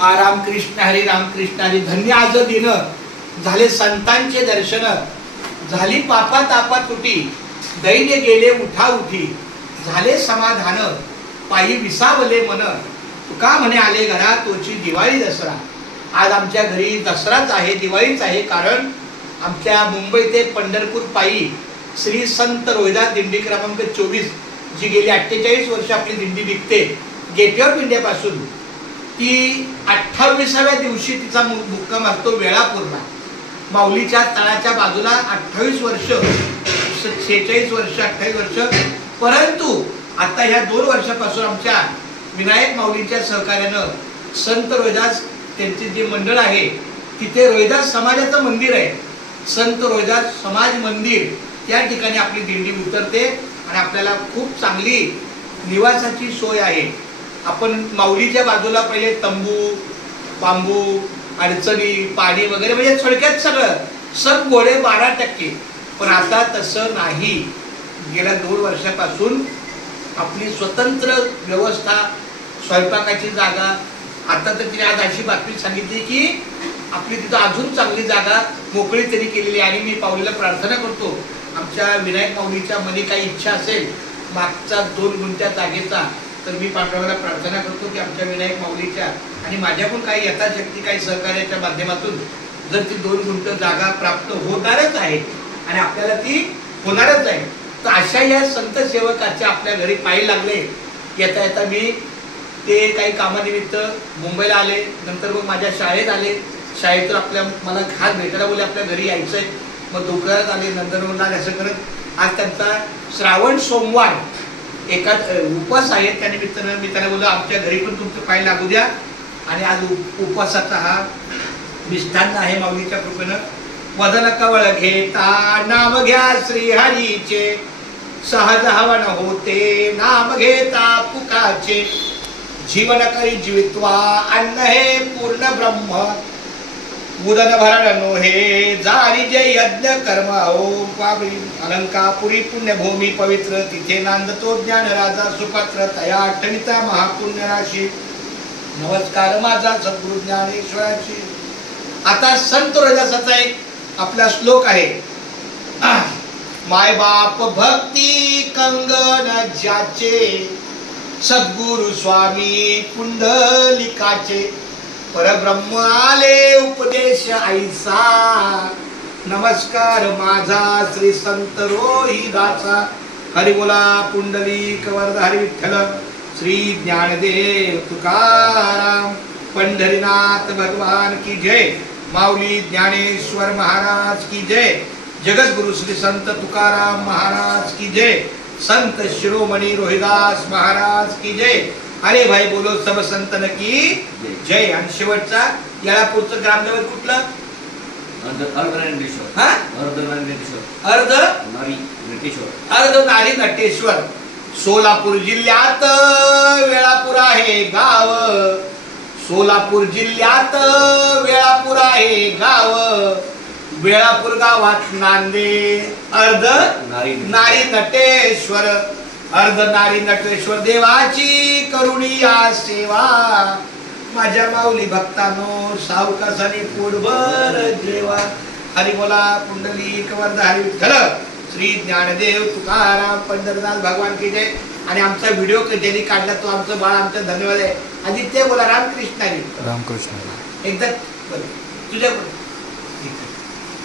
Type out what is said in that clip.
रामकृष्ण हरी धन्य आज दिन झाले संतांचे दर्शन, झाली पापा तापा तुटी, दैन्य गेले उठा उठी, झाले समाधान पायी विसावले मन, तुका म्हणे आले घरा तोची दिवाळी दसरा। आज आमच्या घरी दसराच आहे, दिवाळीच आहे, कारण आमच्या मुंबई ते पंढरपूर पायी श्री संत रोहिदास दिंडी क्रमांक 24 जी गेली 48 वर्ष आपली दिंडी निघते गेटवे ऑफ इंडिया पासून, ती 28व्या दिवशी तिचा मुक्काम असतो वेळापूरला, माऊलीच्या तळाच्या बाजूला। 28 वर्ष 46 वर्ष 28 वर्ष, परंतु आता ह्या 2 वर्षापासून आमच्या विनायक माऊलीच्या सहकार्यानं संत रोहिदास त्यांचे जे मंडळ आहे तिथे रोहिदास समाजाचं मंदिर आहे, संत रोहिदास समाज मंदिर, त्या ठिकाणी आपली दिंडी उतरते आणि आपल्याला खूप चांगली निवासाची सोय आहे। आपण माऊलीच्या बाजूला पहिले तंबू, बांबू, अडचणी, पाणी वगैरे म्हणजे थोडक्यात सगळं सब गोळे 12%, पण आता तसं नाही। गेल्या 2 वर्षापासून आपली स्वतंत्र व्यवस्था, स्वयंपाकाची जागा, आता तर तिने आज अशी बातमी सांगितली की आपली तिथं अजून चांगली जागा मोकळी तरी केलेली आहे। आणि मी पाऊलीला प्रार्थना करतो, आमच्या विनायक माऊलीच्या मनी काही इच्छा असेल मागचा 2 गुंठ्या जागेचा, तर मी पांडवाला प्रार्थना करतो की आमच्या विनायक माऊलीच्या आणि माझ्याकडून काही यथाशक्ती काही सहकार्याच्या माध्यमातून जर ती 2 गुंठ जागा प्राप्त होणारच आहे आणि आपल्याला ती होणारच आहे, तर अशा या संत सेवकाच्या आपल्या घरी पायी लागले। येता येता मी ते काही कामानिमित्त मुंबईला आले, नंतर मग माझ्या शाळेत आले, शाळेतून आपल्या मला खास भेटायला बोलले आपल्या घरी यायचंय, मग दुकानात आले, नंतर म्हणून असं करत आज त्यांचा श्रावण सोमवार एका उपवास आहे, त्या निमित्तानं मी त्यांना बोललो आमच्या घरी पण तुमचं पाय लागू द्या। आणि आज उपवासाचा हा मिष्टान्न आहे माऊलीच्या कृपेनं। वदन कवळ घेता नाम घ्या श्री हरीचे, सहज हवन होते नाम घेता पुकाचे, जीवन करी जीवित्वा अन्न हे पूर्ण ब्रह्म, उदन भरण नोहे जारी जे यज्ञ कर्म हो, अलंकापुरी पुण्यभूमी पवित्र, तिथे नांदतो ज्ञान राजा सुपात्र, तया आठविता महापुण्य राशी, नमस्कार माझा सद्गुरु ज्ञानेश्वराची। आता संत रोहिदासाचा एक आपला श्लोक आहे, माय बाप भक्ती कंगन ज्याचे, सद्गुरु स्वामी पुंडलिकाचे, परब्रह्म आले उपदेश ऐसा, नमस्कार माझा श्री संत रोहिदासा। हरि बोला पुंडलिक वरद हरी विठ्ठल, श्री ज्ञानदेव तुकाराम पंढरीनाथ भगवान की जय, माऊली ज्ञानेश्वर महाराज की जय, जगद्गुरु श्री संत तुकाराम महाराज की जय, संत शिरोमणी रोहिदास महाराज की जय। अरे भाई बोलो सब संतन की जय। आणि शेवटचा येळापूरचं ग्रामदेवत कुठलं? अर्धनारी नटेश्वर। सोलापूर जिल्ह्यात वेळापूर आहे गाव, सोलापूर जिल्ह्यात वेळापूर आहे गाव, वेळापूर गावात नांदे अर्ध नारी नटेश्वर, अर्ध नारी नटेश्वर देवाची करुणिया सेवा, माझ्या माऊली भक्तांनो सावकासाने पोटभर जेवा। हरि बोला पुंडलिक वरद हरी विठ्ठल, श्री ज्ञानदेव तुकाराम पंढरीनाथ भगवान की जय। आणि आमचा व्हिडिओ ज्यांनी काढला तो आमचं बाळ, आमचा धन्यवाद आहे। आदित्य बोला रामकृष्ण हरी, रामकृष्ण एकदा तुझ्या